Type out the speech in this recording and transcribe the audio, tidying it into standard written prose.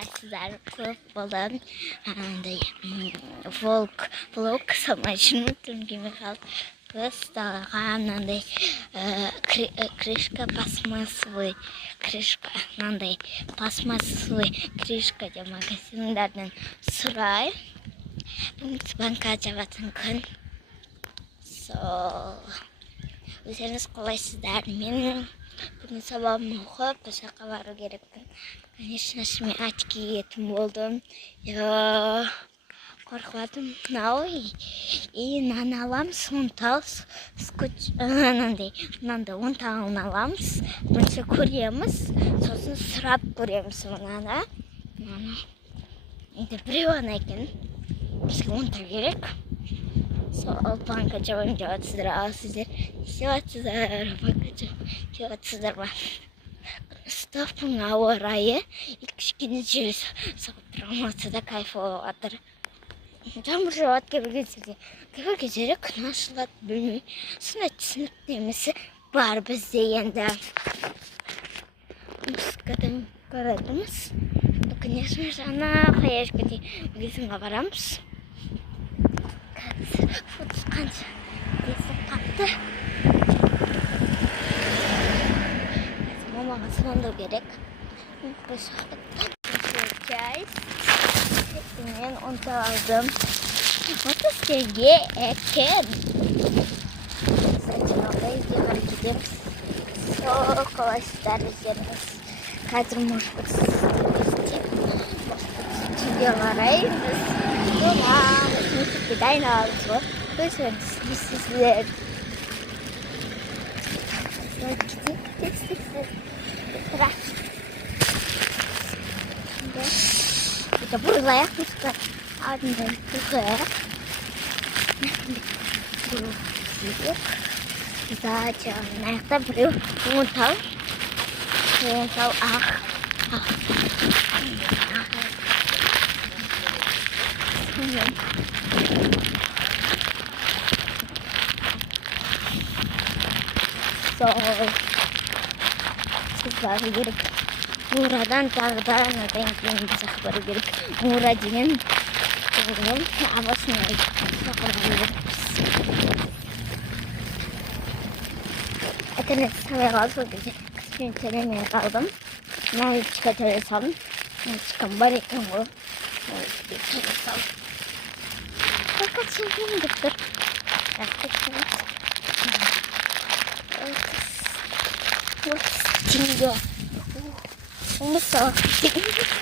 arkadaşlar falan vlog savaşını tüm gibi kaldı. Просто мынандай крышка пластмассовый крышка мынандай пластмассовый крышка деп магазиндардан сурайм. Банка жабатын күн. Өздеріңіз қалайсыздар? Мен бүгін сабағымды оқып, босаққа бару керекпін. Конечно, мен ат киетін болдым. Қорқыватым. И нан аламыз, ұнтал, мынандай ұнталын аламыз. Бірінші көреміз, сосын сұрап көреміз мұнаны. Енді біреу ана екен. Бізге ұнтал керек. Сол банка жабайым деп атсыздар, ал сіздер істеп банка деп атсыздар ма? Ставпың ауа райы, кішкене жел соғып тұрмаса да кайф болып жатыр. Жаңбыр жауады кейбір кездері күн ашылады, білмей. Сондай түсінікті емесі бар бізде енді. Музыкадан барадымыз. Конечно же, ана қаяшкеде магазинға барамыз. Футс қанша десіп қапты. Мамаға звондау керек. Мен ұнтал алдым. 30 теңге екен. Сәтшілігі үйге қарай кетеміз. Сол қалайсыздар өздеріңіз. Қазір может быть үйге қараймыз. Боламыз. Мектепке дайыналамыз ғой. Өздеріңіз. Kita burlayak mısın? Ardından burlayak. Burlayak. Zaten ayakta buraya untal. Untal Sizler gerek. Buradan tağdan renklerimizi sakları gerek. Mura деген oğlum havasını sakları gerek. Etenet samaya kaldı gece. Kısmını tenemeye kaldım. Ne çıkartırsam. Ne çıkan bari o. Ne çıkartırsam. Fakat şimdi dur. Вот стенга. Мусор.